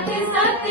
ਸਤ